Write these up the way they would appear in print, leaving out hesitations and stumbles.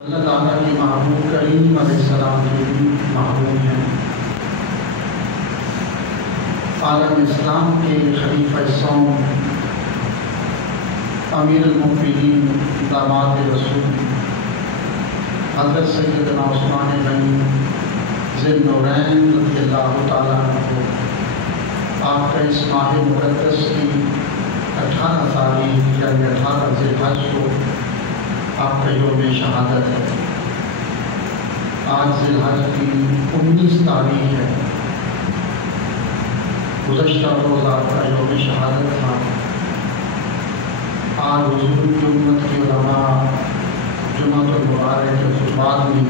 اللہ تعالیٰ کی محبوب کریم علیہ السلام کی محبوب ہیں۔ عالم اسلام کے خلیفہ صوم، امیر المؤمنین، داماد رسول حضرت سیدنا عثمان غنی ذی النورین رضی اللہ تعالیٰ عنہ، آپ کا اس ماہ مقدس کی 18 تاریخ یعنی 18 ذی الحج کو آپ کا یوم شہادت ہے۔ آج ذی الحج کی 19 تاریخ ہے۔ گزشتہ روز آپ کا یوم شہادت تھا۔ آج حضور کی امت کی علماء جمعۃ المبارک کے خطبات میں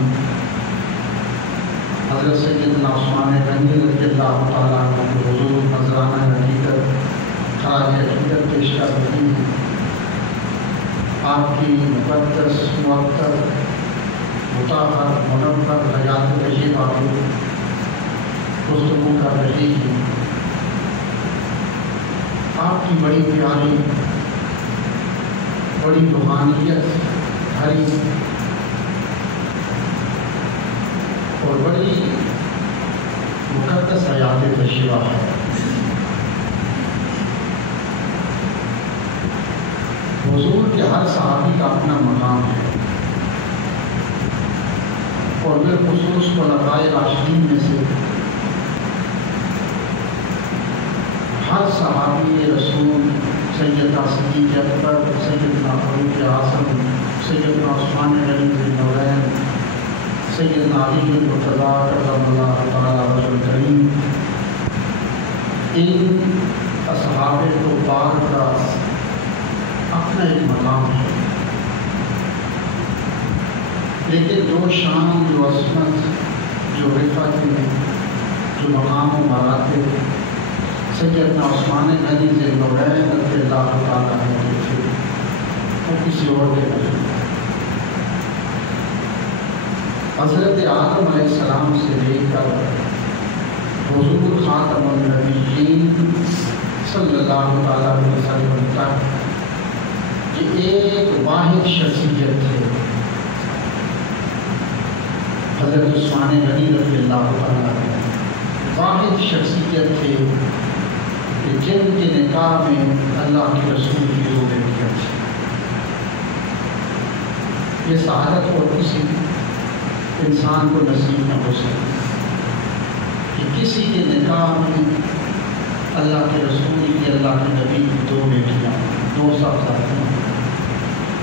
حضرت سیدنا عثمان غنی رضی اللہ تعالیٰ عنہ کو حضور نذرانہ حقیقت خراج عقیدت پیش کر رہی ہیں۔ آپ کی مقدس معطر مطہر منور حیات طیبہ کو گفتگو کر رہی ہے۔ آپ کی بڑی پیاری، بڑی روحانیت بھری اور بڑی مقدس حیات طیبہ ہے۔ حضور کے ہر صحابی کا اپنا مقام ہے، اور بالخصوص خلفائے راشدین میں سے ہر صحابی رسول سیدنا صدیق اکبر، سیدنا فاروق اعظم، سیدنا عثمان غنی ذی النورین، سیدنا علی المرتضیٰ کرم اللہ تعالیٰ وجہہ الکریم، ان اصحاب کفار کا اپنا ایک مقام ہے۔ لیکن جو شان، جو عظمت، جو رفعت، جو مقام و مراتب سیدنا عثمان غنی ذی النورین رضی اللہ تعالیٰ عنہ تھے، وہ کسی اور کے نہیں۔ حضرت آدم علیہ السلام سے لے کر حضور خاتم النبیین صلی اللہ تعالیٰ علیہ وسلم تک ایک واحد شخصیت ہے، حضرت عثمان غنی رضی اللہ تعالیٰ عنہ واحد شخصیت تھے کہ جن کے نکاح میں اللہ کے رسول کی دو بیٹیاں تھیں۔ یہ سعادت اور کسی انسان کو نصیب نہ ہو سکتی کہ کسی کے نکاح میں اللہ کے رسول کی، اللہ کے نبی کی دو بیٹیاں، دو صاحبزادیاں۔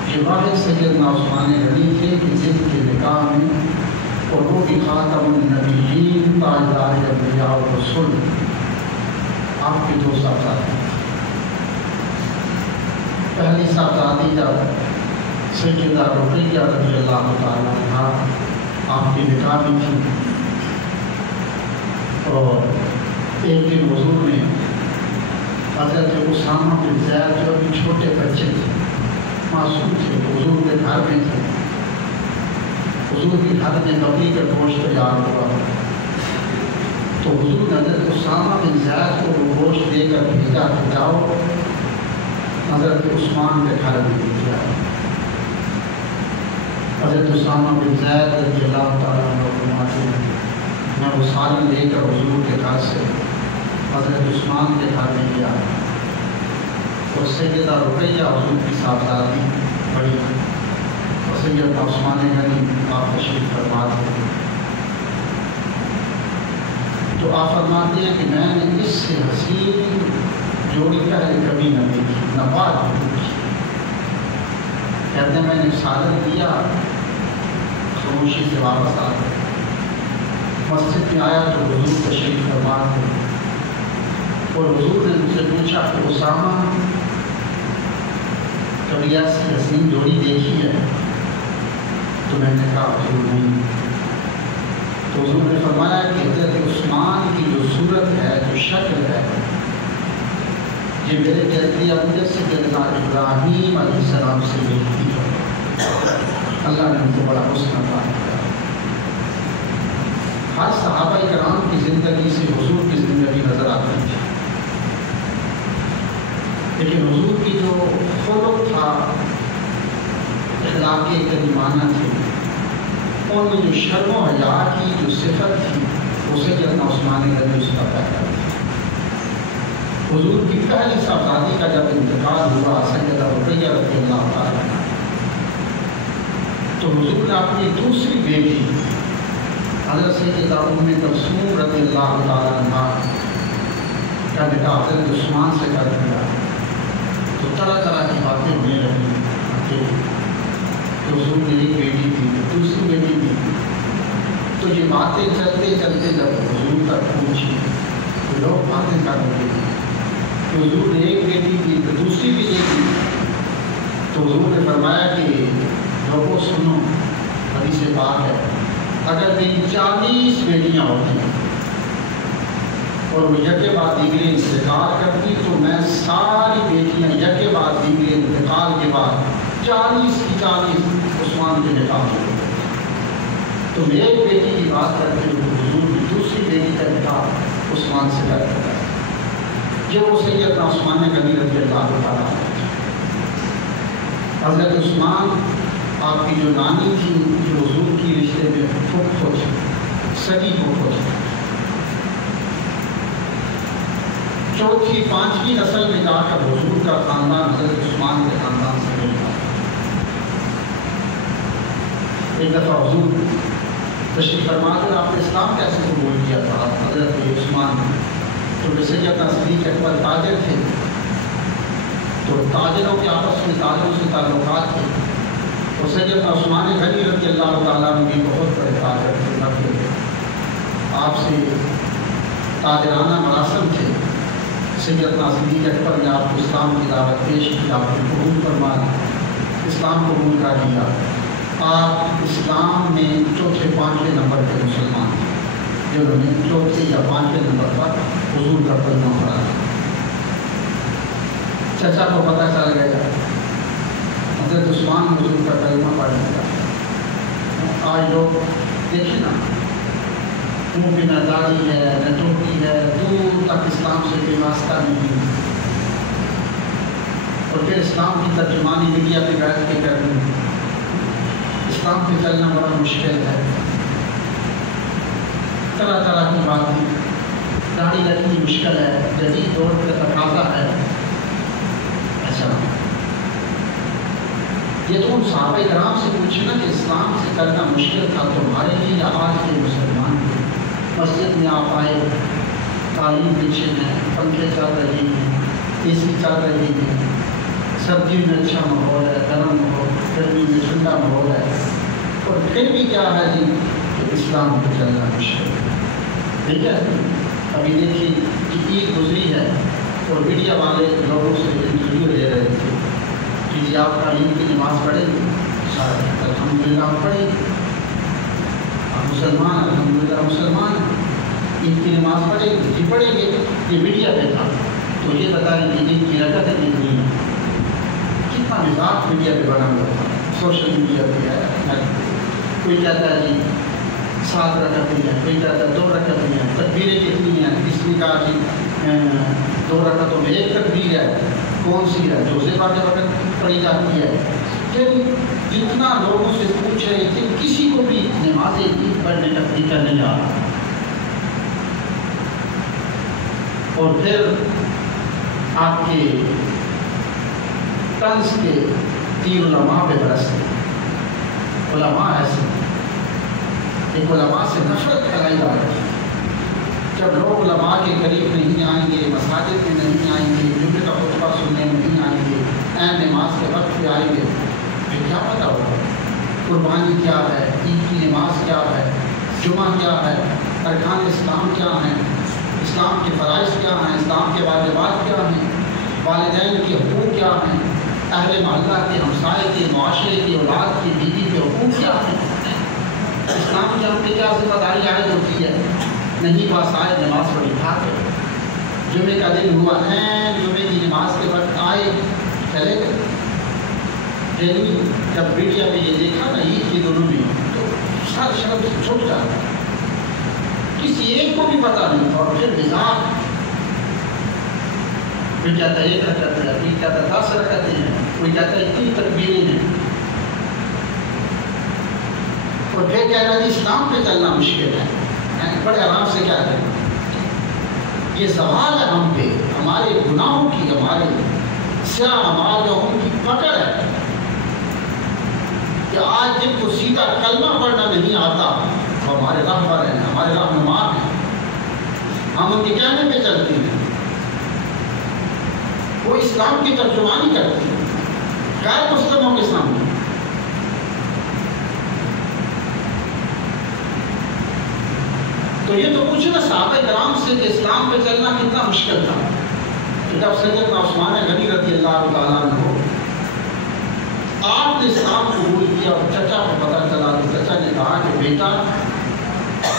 یہ واحد سیدنا عثمان غنی تھے کہ جن کے نکاح میں، اور وہ بھی خاتم النبیین، تاجدار انبیاء و رسول، آپ کی دو صاحبزادی۔ پہلی صاحبزادی جب سیدہ رقیہ رضی اللہ تعالیٰ عنہا، آپ کی نکاح بھی تھی، اور ایک دن حضور نے حضرت اسامہ بن زید جو ابھی چھوٹے بچے تھے، معصوم تھے، حضور کے گھر میں تھے، حضور کی گھر میں بکری کا گوشت تیار ہوا، تو حضور نے حضرت اسامہ بن زید کو وہ گوشت دے کر بھیجا کہ جاؤ حضرت عثمان کے گھر میں لے کے آؤ۔ حضرت اسامہ بن زید رضی اللہ تعالیٰ عنہ فرماتے ہیں میں وہ سالن لے کر حضور کے گھر سے حضرت عثمان کے گھر میں گیا، اور سیدہ رقیہ حضور کی صاحبزادی بڑی، اور سیدنا عثمان غنی آپ تشریف فرما تھے۔ تو آپ فرماتے ہیں کہ میں نے اس سے حسین جوڑی پہلے کبھی نہ دیکھی، نہ بعد دیکھی۔ کہتے ہیں میں نے سالن دیا، خاموشی سے واپس آ گیا، مسجد میں آیا تو حضور تشریف فرما تھے، اور حضور نے مجھ سے پوچھا کہ اسامہ کبھی ایسی حسین جوڑی دیکھی ہے؟ تو میں نے کہا حضور نہیں۔ تو حضور نے فرمایا کہ حضرت عثمان کی جو صورت ہے، جو شکل ہے، یہ میرے جدی امجد سیدنا ابراہیم علیہ السلام سے ملتی ہے۔ اللہ نے ان کو بڑا حسن عطا کیا۔ ہر صحابہ کرام کی زندگی سے حضور کی زندگی نظر آتی تھی، لیکن حضور کی جو خلق تھا، اخلاق کریمانہ تھی، ان میں جو شرم و حیا کی جو صفت تھی وہ سیدنا عثمان غنی اس کا پیدا تھا۔ حضور کی پہلی صاحبزادی کا جب انتقال ہوا سیدہ رقیہ رضی اللہ تعالیٰ عنہا، تو حضور نے اپنی دوسری بیٹی حضرت سیدہ ام کلثوم رضی اللہ تعالیٰ عنہا کا نکاح حضرت عثمان سے کر دیا۔ تو طرح طرح کی باتیں ہونے لگی کہ حضور نے ایک بیٹی تھی دوسری بیٹی تھی۔ تو یہ باتیں چلتے چلتے جب حضور تک پہنچی تو لوگ باتیں کر رہے تھے کہ حضور نے ایک بیٹی تھی تو دوسری بھی ایک تھی۔ تو حضور نے فرمایا کہ لوگوں سنو، حدیث پاک ہے، اگر میری 40 بیٹیاں ہوتی اور وہ یکے بعد دیگرے انتقال کرتی تو میں ساری بیٹیاں یکے بعد دیگرے انتقال کے بعد 40 کی 40 عثمان کے نکاح ہوتے۔ تو میں ایک بیٹی کی بات کرتے ہوئے حضور کی دوسری بیٹی کا نکاح عثمان سے کر دیتا ہے۔ یہ وہ سیدنا عثمان غنی رضی اللہ تعالیٰ عنہ۔ حضرت عثمان آپ کی جو نانی تھی جو حضور کی رشتے میں پھپھو تھی، سگی پھپھو تھی، چوتھی پانچویں نسل میں جا کر حضور کا خاندان حضرت عثمان کے خاندان سے ملتا۔ ایک دفعہ حضور تشریف فرما کر آپ نے اسلام کیسے قبول کیا تھا حضرت عثمان نے؟ تو سیدنا صدیق اکبر تاجر تھے، تو تاجروں کے آپس میں تاجروں سے تعلقات تھے، اور سیدنا عثمان غنی رضی اللہ تعالیٰ عنہ بھی بہت بڑے تاجر تھے، آپ سے تاجرانہ مراسم تھے۔ سیدنا صدیق اکبر نے آپ کو اسلام کی دعوت پیش کی، آپ کو قبول فرمایا، اسلام قبول کر لیا۔ آپ اسلام میں چوتھے پانچویں نمبر کے مسلمان تھے جنہوں نے چوتھے یا پانچویں نمبر پر حضور کا کلمہ پڑھا۔ چچا کو پتہ چل گیا، حضرت عثمان حضور کا کلمہ پڑھ لیا۔ آج لوگ دیکھیں نا، منہ پہ نہ داڑھی ہے نہ ٹوپی ہے، دور تک اسلام سے کوئی واسطہ نہیں، اور پھر اسلام کی ترجمانی میڈیا پہ بیٹھ کے کرنی، اسلام پہ چلنا بڑا مشکل ہے۔ طرح طرح کی باتیں، داڑھی رکھنی مشکل ہے، جدید دور کا تقاضا ہے۔ اچھا، یہ تو ان صحابہ کرام سے پوچھنا کہ اسلام سے چلنا مشکل تھا تمہارے لیے یا آج کے مسلمان کے؟ مسجد میں آپ آئے، تعلیم پیچھے ہیں، پنکھے چل رہے ہیں، اے سی چل رہے ہیں، سردی میں اچھا ماحول ہے، گرم ماحول، گرمی میں ٹھنڈا ماحول ہے، اور پھر بھی کیا ہے جی کہ اسلام پہ چلنا مشکل ہے۔ ٹھیک ہے، ابھی دیکھیے کہ عید گزری ہے اور میڈیا والے لوگوں سے انٹرویو لے رہے تھے کہ جی آپ تعلیم کی نماز پڑھیں گے؟ الحمدللہ آپ پڑھیں گے، آپ مسلمان، الحمدللہ مسلمان، عید کی نماز پڑھیں گے؟ جی پڑھیں گے۔ یہ میڈیا پہ تھا، تو یہ بتائیں کہ عید کی رکعتیں کتنی ہیں؟ کتنا مزاج میڈیا پہ بنا ہوا تھا، سوشل میڈیا پہ ہے۔ کوئی کہتا ہے جی 7 رکعتیں ہیں، کوئی کہتا ہے 2 رکعتیں ہیں، تکبیریں کتنی ہیں؟ کس نے کہا جی 2 رکعتوں میں 1 تکبیر ہے، کون سی ہے؟ جو زیبا کے وقت پڑھی جاتی ہے۔ پھر اتنا لوگوں سے پوچھ رہے تھے، کسی کو بھی نماز عید پڑھنے کا طریقہ نہیں آ رہا۔ اور پھر آپ کے طنز کے تیر علماء پہ برستے، علماء ایسے ایک علماء سے نفرت پھیلائی جا رہی ہے۔ جب لوگ علماء کے قریب نہیں آئیں گے، مساجد میں نہیں آئیں گے، جمعے کا خطبہ سننے نہیں آئیں گے، عین نماز کے وقت پہ آئیں گے، پھر کیا پتہ ہوگا قربانی کیا ہے، عید کی نماز کیا ہے، جمعہ کیا ہے، ارکان اسلام کیا ہیں، اسلام کے فرائض کیا ہیں، اسلام کے واجبات کیا ہیں، والدین کے حقوق کیا ہیں، اہل محلہ کے، ہمسائے کے، معاشرے کی، اولاد کی، بیوی کے حقوق کیا ہیں، اسلام کی ہم پہ کیا ذمہ داری عائد ہوتی ہے۔ نہیں پاس آئے، نماز پڑھی بھاگ گئے، جمعے کا دن ہوا ہے، جمعے کی نماز کے وقت آئے، چلے گئے۔ لیکن جب میڈیا میں یہ دیکھا نا عید کے دنوں میں، تو سر شرم سے چھوٹ جاتا، کسی ایک کو بھی پتہ نہیں تھا۔ اور پھر مزاج، کوئی کہتا ہے 1 رکعت ہے، کوئی کہتا ہے 10 رکعتیں ہیں، کوئی کہتا ہے 3 تکبیریں ہیں۔ اور پھر کہنا جی اسلام پہ چلنا مشکل ہے، یعنی بڑے آرام سے کیا کریں. یہ سوال ہے ہم پہ، ہمارے گناہوں کی، ہمارے سیاہ اعمال جو ان کی پکڑ ہے کہ آج جن کو سیدھا کلمہ پڑھنا نہیں آتا وہ ہمارے رہبر ہیں، ہمارے رہنما ہیں، ہم ان کے کہنے پہ چلتے ہیں، وہ اسلام کی ترجمانی کرتے ہیں غیر مسلموں کے سامنے. تو یہ تو کچھ نہ صحابہ کرام سے کہ اسلام پہ چلنا کتنا مشکل تھا. جب سیدنا عثمان غنی رضی اللہ تعالیٰ عنہ آپ نے اسلام قبول کیا اور چچا کو پتہ چلا تو چچا نے کہا کہ بیٹا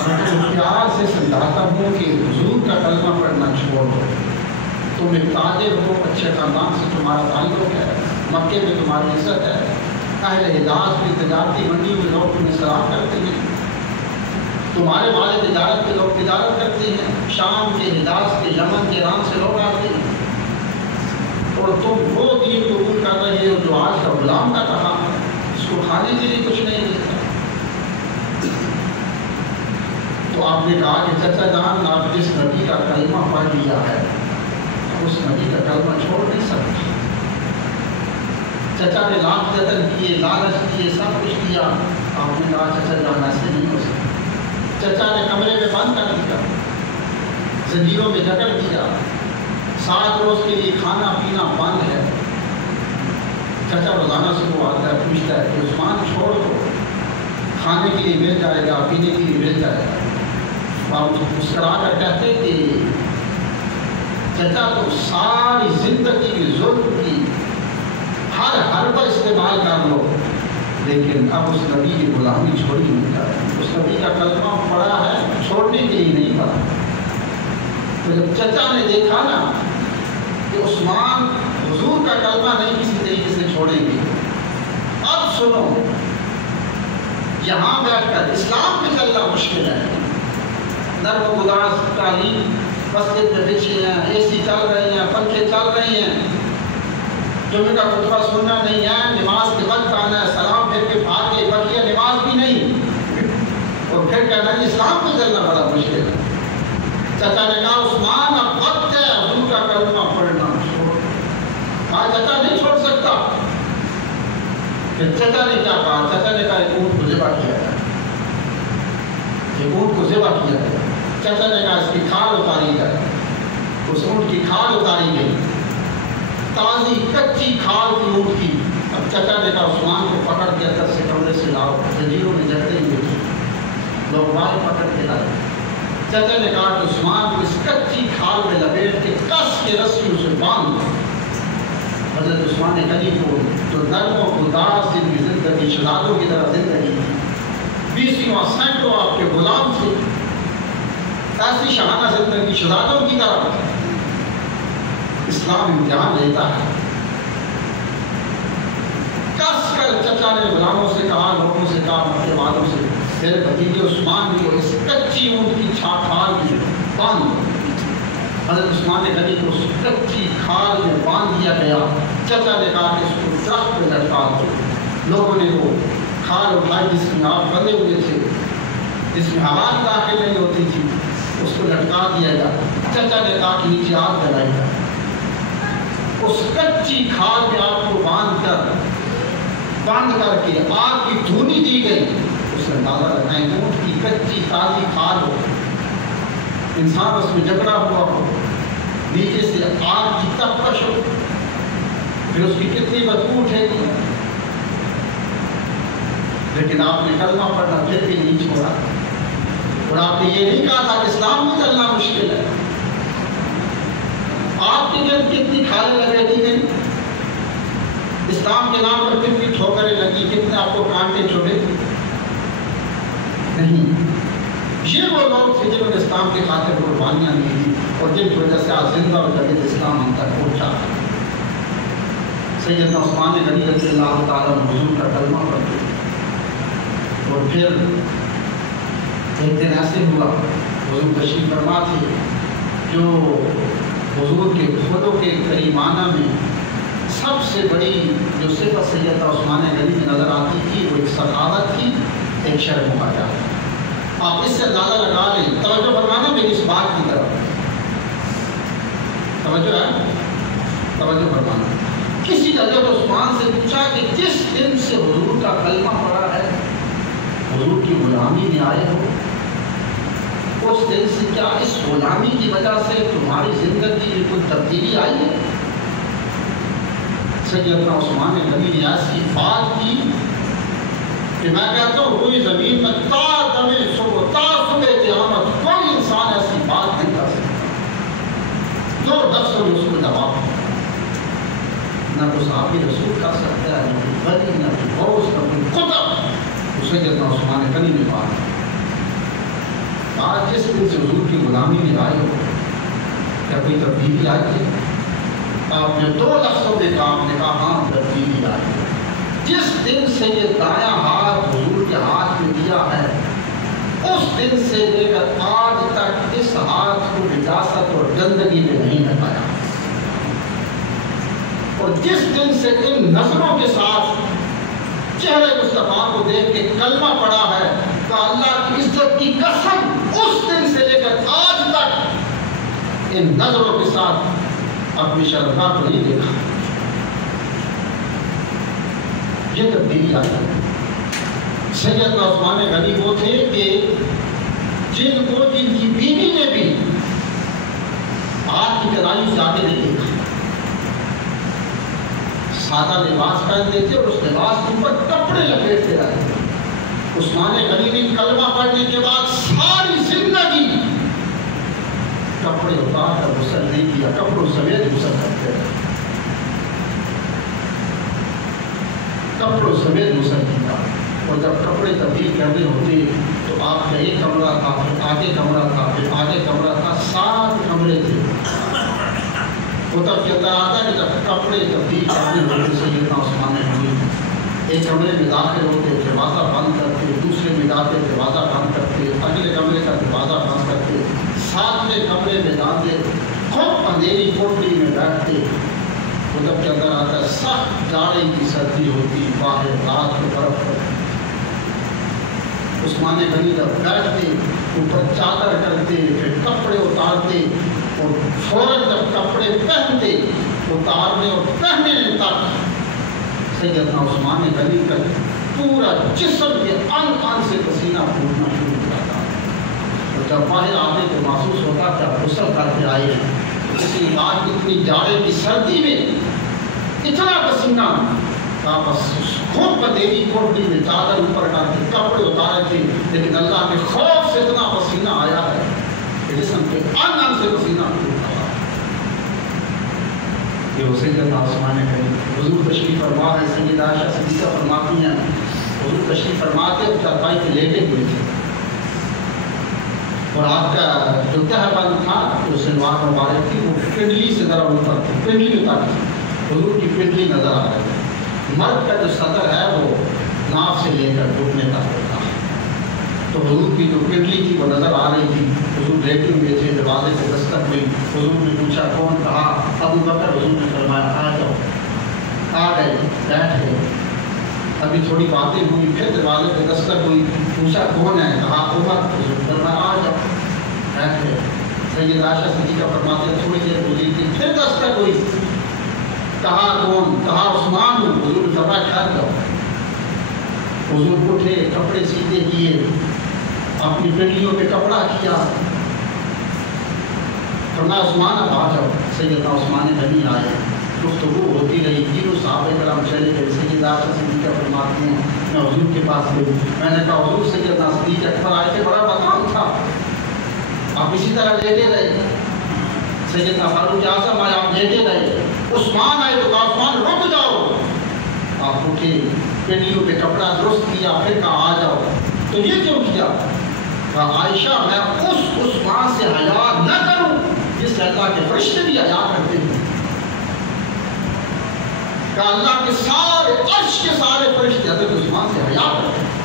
میں پیار سے سمجھاتا ہوں کہ حضور کا کلمہ پڑھنا چھوڑ دو، تم ایک تاجر ہو، اچھے خاندان سے تمہارا تعلق ہے، مکے میں تمہاری عزت ہے، اہل حجاز کی تجارتی منڈی میں لوگ تمہیں سلام کرتے ہیں، تمہارے والے تجارت کے لوگ تجارت کرتے ہیں، شام کے، حجاز کے، یمن کے، ایران سے لوگ آتے ہیں، اور تم وہ دین قبول کر رہے ہو جو آج کا غلام کا کہا، اس کو کھانے کے لیے کچھ نہیں دیتا. تو آپ نے کہا کہ چچا جان آپ جس نبی کا کلمہ پڑھ لیا ہے اس نبی کا کلمہ چھوڑ نہیں سکتے. چچا نے لاکھ جتن کیے، لالچ کیے، سب کچھ کیا. آپ نے کہا چچا جان ایسے نہیں ہو سکتا. چچا نے کمرے میں بند کر دیا، زنجیروں میں جکڑ دیا، 7 روز کے لیے کھانا پینا بند ہے. چچا روزانہ سے وہ آتا ہے، پوچھتا ہے کہ عثمان چھوڑ دو، کھانے کے لیے مل جائے گا، پینے کے لیے مل جائے گا. اور مسکرا کر کہتے کہ چچا تو ساری زندگی کی ظلم کی ہر حربہ استعمال کر لو، لیکن اب اس نبی کی غلامی چھوڑی نہیں کر رہی. اس نبی کا کلمہ پڑھا ہے، چھوڑنے کے لیے نہیں پڑھا. تو جب چچا نے دیکھا نا کہ عثمان حضور کا کلمہ نہیں کسی طریقے سے چھوڑیں گے، اب سنو یہاں بیٹھ کر اسلام پہ چلنا مشکل ہے. نرم و گداز تعلیم مسجد میں بچے ہیں، اے سی چل رہے ہیں، پنکھے چل رہے ہیں، جمعے کا خطبہ سننا نہیں ہے، نماز کے وقت آنا ہے، سلام پھر کے بھاگ کے بقیہ نماز بھی نہیں، اور پھر کہنا ہے اسلام پہ چلنا بڑا مشکل ہے. چچا نے کہا عثمان اب وقت ہے حضور کا کلمہ پڑھنا چھوڑ. کہا چچا نہیں چھوڑ سکتا. پھر چچا نے کیا کہا؟ چچا نے کہا ایک اونٹ کو ذبح کیا جائے، ایک اونٹ کو ذبح کیا جائے. چچا نے کہا اس کی کھال اتاری جائے. اس اونٹ کی کھال اتاری گئی، تازی کچی کھال کی اونٹ کی. اب چچا نے کہا عثمان کو پکڑ کے اندر سے کمرے سے لاؤ، زنجیروں میں جکڑے ہوئے تھے، لوگ بال پکڑ کے لائے. چچا نے کہا کہ عثمان کو اس کچی کھال میں لپیٹ کے کس کے رسی اسے باندھ دو. حضرت عثمان غنی کو جو نرم و گداز جن کی زندگی شہزادوں کی طرح زندگی تھی، 20واں سینکڑوں آپ کے غلام تھے، ایسی شہانہ زندگی شہزادوں کی طرح. اسلام امتحان لیتا ہے. کس کر چچا نے غلاموں سے کہا، لوگوں سے کہا، مکے والوں سے، میرے بھتیجے عثمان کو اس کچی اونٹ کی کھال میں باندھ دو. حضرت عثمان غنی کو اس کچی کھال میں باندھ دیا گیا. چچا نے کہا کہ اس کو درخت پہ لٹکا دو. لوگوں نے وہ کھال اٹھائی جس میں آپ بندے ہوئے تھے، جس میں آواز داخل نہیں ہوتی تھی، اس کو لٹکا دیا گیا. چچا نے کہا کہ نیچے آگ جلائی جائے. اس کچی کھال میں آپ کو باندھ کر کے آگ کی دھونی دی گئی. اس نے اندازہ لگائیں اونٹ کی کچی تازی کھال ہو، انسان اس میں جکڑا ہوا ہو، نیچے سے آگ کی تپش ہو، پھر اس کی کتنی بدبو اٹھے گی. لیکن آپ نے کلمہ پڑھنا پھر بھی نہیں چھوڑا، اور آپ نے یہ نہیں کہا تھا کہ اسلام میں چلنا مشکل ہے. آپ کی جب کتنی کھالیں لگے دی گئی، اسلام کے نام پر کتنی ٹھوکریں لگی، کتنے آپ کو کانٹے چھوڑے. نہیں، یہ وہ لوگ تھے جنہوں نے اسلام کی خاطر قربانیاں دی اور جن کی وجہ سے آج زندہ اور جدید اسلام ہم تک پہنچا. سیدنا عثمان غنی رضی اللہ تعالیٰ حضور کا کلمہ پڑھتے، اور پھر ایک دن ایسے ہوا حضور تشریف فرما تھے، جو حضور کے خلق کے کریمانہ میں سب سے بڑی جو صفت سیدنا عثمان غنی میں نظر آتی تھی وہ ایک سخاوت تھی ایک شرح مواجہ ہے۔ آپ اس سے اندازہ لگا لیں، توجہ فرمانا میری اس بات کی طرف، توجہ ہے، توجہ فرمانا۔ کسی حضرت عثمان سے پوچھا کہ جس دن سے حضور کا کلمہ پڑا ہے حضور کی غلامی میں آئے ہو، اس دن سے کیا اس غلامی کی وجہ سے تمہاری زندگی میں کوئی تبدیلی آئی ہے؟ سیدنا عثمان غنی نے ایسی بات کی کہ میں کہتا ہوں روئی زمین میں تا دم صبح تا صبح قیامت کوئی انسان ایسی بات نہیں کر سکتا جو نفس و اس کو جواب ہے۔ نہ کوئی صحابی رسول کر سکتا ہے، نہ کوئی ولی، نہ کوئی غوث، نہ کوئی قطب۔ اسے سیدنا عثمان غنی نے بات آج جس دن سے حضور کی غلامی میں آئے ہو کیا کوئی تبدیلی آئی ہے؟ آپ نے 2 لفظوں میں کہا، آپ نے کہا ہاں تبدیلی آئی ہے۔ جس دن سے یہ دایاں ہاتھ حضور کے ہاتھ میں دیا ہے اس دن سے لے کر آج تک اس ہاتھ کو نجاست اور گندگی میں نہیں لگایا، اور جس دن سے ان نظروں کے ساتھ چہرے مصطفیٰ کو دیکھ کے کلمہ پڑا ہے کہ اللہ کی عزت کی قسم، اس دن سے لے کر آج تک ان نظروں کے ساتھ اپنی شرمگاہ کو نہیں دیکھا۔ یہ تبدیلی آئی ہے۔ سیدنا عثمان غنی وہ تھے کہ جن کی بیوی نے بھی آگ کی کڑائی سے آگے نہیں دیکھا، سادہ لباس پہنتے تھے اور اس لباس کے اوپر کپڑے لپیٹتے رہتے تھے۔ عثمان غنی نے کلمہ پڑھنے کے بعد ساری زندگی کپڑے اتار کر غسل نہیں کیا، کپڑوں سمیت غسل کرتے رہے، کپڑوں سمیت غسل کیا۔ اور جب کپڑے تبدیل کرنے ہوتے تو آپ کا ایک کمرہ تھا، پھر آگے کمرہ تھا، پھر آگے کمرہ تھا، 7 کمرے تھے۔ وہ تب کے اندر آتا ہے کہ جب کپڑے تبدیل کرنے ہوتے سیدنا عثمان غنی ایک کمرے میں داخل ہوتے، دروازہ بند کرتے، دوسرے میں جاتے، دروازہ بند کرتے، اگلے کمرے کا دروازہ بند کرتے، 7ویں کمرے میں جاتے، خود اندھیری کوٹری میں بیٹھتے۔ وہ جب کے اندر آتا ہے سخت جاڑے کی سردی ہوتی، باہر رات کو برف پڑتی، عثمان غنی جب بیٹھتے اوپر چادر کرتے، پھر کپڑے اتارتے، اور فوراً جب کپڑے پہنتے اتارنے اور پہننے تک سیدنا عثمان غنی کا پورا جسم کے انگ انگ سے پسینہ پھوٹنا شروع ہو جاتا، اور جب باہر آتے تو محسوس ہوتا کہ آپ غسل کر کے آئے ہیں۔ اسی رات اتنی جاڑے کی سردی میں اتنا پسینہ کا بس خود بدیری کوٹری میں چادر اوپر کر کے کپڑے اتارے تھے، لیکن اللہ کے خوف سے اتنا پسینہ آیا ہے کہ جسم کے انگ انگ سے پسینہ پھوٹ رہا ہے۔ یہ سیدنا عثمان غنی حضور تشریف فرما ہے، سیدہ عائشہ صدیقہ فرماتی ہیں حضور تشریف فرماتے چارپائی پہ لیٹے ہوئے تھے، اور آپ کا جو تہبند تھا جو سلوار مبارک تھی وہ پنڈلی سے ذرا اوپر تھی، پنڈلی میں تک حضور کی پنڈلی نظر آ رہی ہے۔ مرد کا جو صدر ہے وہ ناف سے لے کر گھٹنے تک ہوتا ہے، تو حضور کی جو پنڈلی تھی وہ نظر آ رہی تھی۔ حضور لیٹے ہوئے تھے، دروازے سے دستک ہوئی، حضور نے پوچھا کون؟ کہا ابو بکر۔ حضور نے فرمایا آ جاؤ، آ گئے، بیٹھ گئے۔ ابھی تھوڑی باتیں ہوئی، پھر دروازے پہ دستک ہوئی، پوچھا کون ہے؟ کہا عمر۔ حضور نے فرمایا آ جاؤ، بیٹھ گئے۔ سیدہ عائشہ صدیقہ فرماتے ہیں تھوڑی دیر گزری تھی، پھر دستک ہوئی، کہا کون؟ کہا عثمان ہوں۔ حضور نے فرمایا ٹھہر جاؤ۔ حضور اٹھے، کپڑے سیدھے کیے، اپنی پنڈلیوں پہ کپڑا کیا، فرمایا عثمان اب آ جاؤ۔ سیدنا عثمان غنی آئے، گفتگو ہوتی رہی، تینوں صحابہ کرام چلے گئے۔ سیدہ عائشہ صدیقہ فرماتی ہیں میں حضور کے پاس گئی، میں نے کہا حضور سیدنا صدیق اکبر آئے تھے، بڑا مقام تھا، آپ اسی طرح لیٹے رہے۔ سیدنا فاروق اعظم آئے، آپ لیٹے رہے۔ عثمان آئے تو کہا عثمان رک جاؤ، آپ اٹھے، پنڈلیوں پہ کپڑا درست کیا، پھر کہا آ جاؤ۔ تو یہ کیوں کیا؟ کہا عائشہ میں اس عثمان سے حیا نہ کروں جس سے اللہ کے فرشتے بھی حیا کرتے ہیں، کہ اللہ کے سارے عرش کے سارے فرشتے حضرت عثمان سے حیا کرتے ہیں۔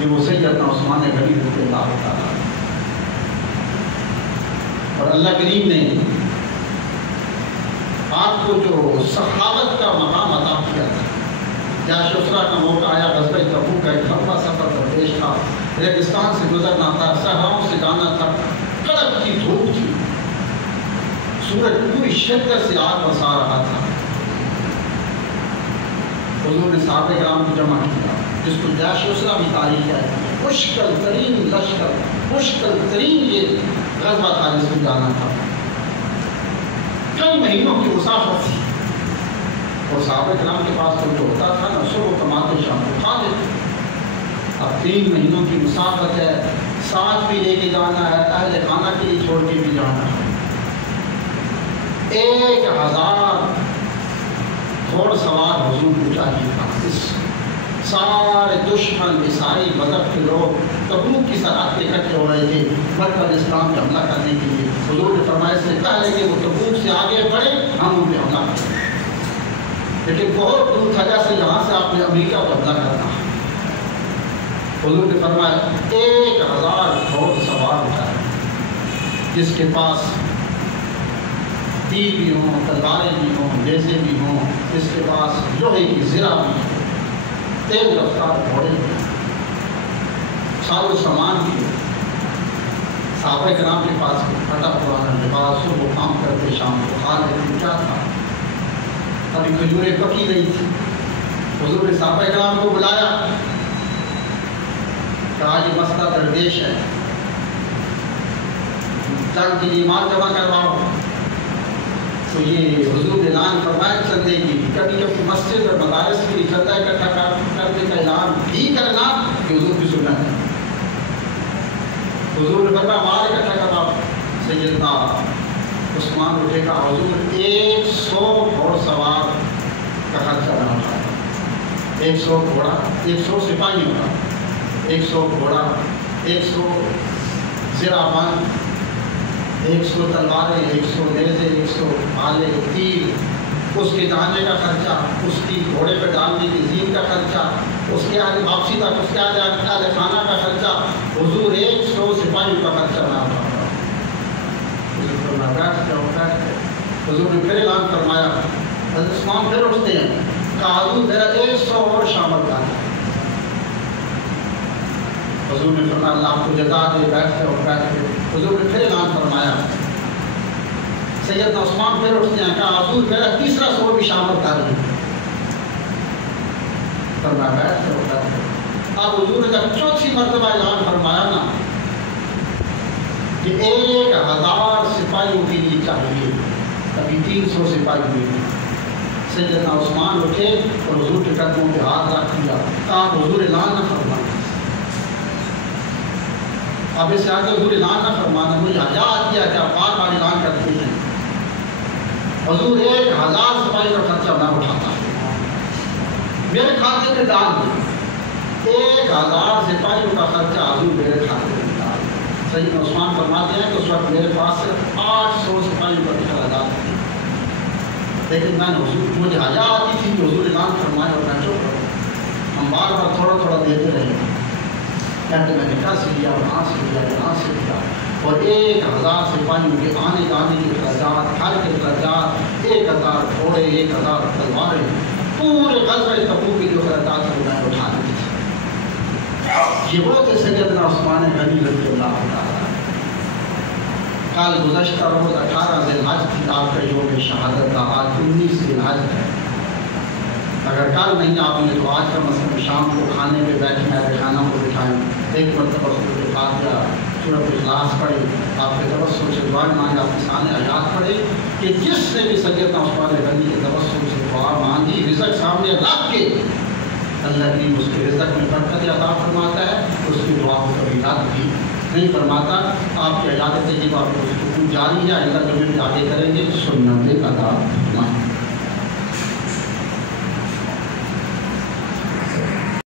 یہ وہ سیدنا عثمان غنی رضی اللہ تعالیٰ، اور اللہ کریم نے آپ کو جو صحابت کا مقام عطا کیا تھا، جیش اسرا کا موقع آیا، غزوہ تبوک کا ایک لمبا سفر درپیش تھا، ریگستان سے گزرنا تھا، صحراؤں سے جانا تھا، کڑک کی دھوپ تھی، سورج پوری شدت سے آگ برسا رہا تھا۔ حضور نے صحابہ کرام کو جمع کیا، جس کو جیش اسرا بھی تاریخ ہے، مشکل ترین لشکر، مشکل ترین یہ غزوہ تھا جس میں جانا تھا، کئی مہینوں کی مسافت تھی، اور صحابہ کرام کے پاس تو جو ہوتا تھا نا صبح کماتے شام کو کھا لیتے۔ اب 3 مہینوں کی مسافت ہے، ساتھ بھی لے کے جانا ہے، اہل خانہ کے لیے چھوڑ کے بھی جانا ہے۔ 1000 گھوڑ سوار حضور کو چاہیے تھا۔ اس سارے دشمن عیسائی مذہب کے لوگ تبوک کی سرحد پہ اکٹھے ہو رہے تھے مرکز اسلام پہ حملہ کرنے کے لیے۔ حضور نے فرمایا اس سے پہلے کہ وہ تبوک سے آگے بڑھے ہم ان پہ حملہ کریں، لیکن بہت دور تھا، جیسے یہاں سے آپ نے امریکہ پہ حملہ کرنا۔ حضور نے فرمایا 1000 گھوڑ سوار ہوتا ہے، جس کے پاس تیر بھی ہوں، تلواریں بھی ہوں، نیزے بھی ہوں، جس کے پاس لوہے کی زرہ بھی ہو، تیز رفتار گھوڑے بھی، ساز و سامان بھی۔ صحابہ کرام کے پاس پھٹا پرانا لباس، صبح کام کرتے شام کو کھا لیتے، کیا تھا؟ ابھی کھجوریں پکی نہیں تھی۔ حضور نے صحابہ کرام کو بلایا، کہا یہ مسئلہ درپیش ہے، جنگ کے لیے مال جمع کرواؤ۔ تو یہ حضور نے اعلان فرمایا چندے کی، کبھی کبھی مسجد اور مدارس کے لیے چندہ اکٹھا کرنے کا اعلان بھی کرنا کہ حضور کی سنت ہے۔ حضور نے فرمایا مال اکٹھا کرواؤ۔ سیدنا عثمان اٹھے کا حضور 100 گھوڑ سوار کا خرچہ بنا تھا، 100 گھوڑا، 100 سپاہی ہوگا، 100 گھوڑا، 100 زرہ بند، 100 تلواریں، 100 نیزے، 100 بھالے، تیر، اس کے جانے کا خرچہ، اس کی گھوڑے پہ ڈالنے کی زین کا خرچہ، اس کے آگے واپسی تک اس کے آگے اہل خانہ کا خرچہ، حضور 100 سپاہیوں کا خرچہ بنا تھا۔ حضور نے پھر اعلان فرمایا، حضرت عثمان پھر اٹھتے ہیں، کہا حضور میرا 100 اور شامل کرنا۔ حضور نے فرمایا اللہ آپ کو جزا دے، بیٹھتے اور بیٹھتے۔ حضور نے پھر اعلان فرمایا، سیدنا عثمان پھر اٹھتے ہیں، کہا حضور میرا 3 100 بھی شامل کر لیں۔ فرمایا بیٹھتے اور بیٹھتے۔ اب حضور نے جب 4تھی مرتبہ اعلان فرمایا نا کہ 1000 سپاہیوں کے لیے چاہیے، ابھی 300 سپاہی ہوئے۔ سیدنا عثمان اٹھے اور حضور کے قدموں پہ ہاتھ رکھ دیا، کہا حضور اعلان نہ فرمائیں، اب اس سے آگے حضور اعلان نہ فرمانا، مجھے حیا آتی ہے کہ آپ بار بار اعلان کرتے ہیں۔ حضور 1000 سپاہی کا خرچہ نہ اٹھاتا، میرے کھاتے میں ڈال دیں، 1000 سپاہیوں کا خرچہ حضور میرے کھاتے میں ڈال دیں۔ سیدنا عثمان فرماتے ہیں کہ اس وقت میرے پاس صرف 800 سپاہیوں کا خراجات تھے، لیکن میں نے حضور، مجھے حیا آتی تھی کہ حضور اعلان فرمائے اور میں چپ رہوں، ہم بار بار تھوڑا تھوڑا دیتے رہے، کہتے میں نے کہاں سے لیا، وہاں سے لیا، یہاں سے لیا، اور 1000 سپاہیوں کے آنے جانے کے اخراجات، گھر کے اخراجات، 1000 گھوڑے، 1000 تلواریں، پورے غزوہ تبوک کے جو اخراجات ہیں میں اٹھانے تھے۔ یہ وہ تھے سیدنا عثمان غنی رضی اللہ تعالیٰ۔ کل گزشتہ روز 18 ذی الحج تھی، آپ کا یوم شہادت تھا، آج 19 ذی الحج ہے۔ اگر کل نہیں آپ نے تو آج کا مثلا شام کو کھانے پہ بیٹھنا ہے، کھانا کو بٹھائیں، ایک مرتبہ سورۃ فاتحہ، سورۃ اخلاص پڑھی، آپ کے توسل سے دعا مانگے، آپ کے سامنے آیات پڑھے کہ جس نے بھی سیدنا عثمان غنی کے توسل سے دعا مانگی، رزق سامنے رکھ کے اللہ کریم اس کے رزق میں برکت عطا فرماتا ہے، اس کی دعا کو کبھی رد بھی نہیں فرماتا۔ آپ کی عیادت طیبہ آپ کو جاری ہے، اللہ جو بھی آگے کریں گے سنت ادا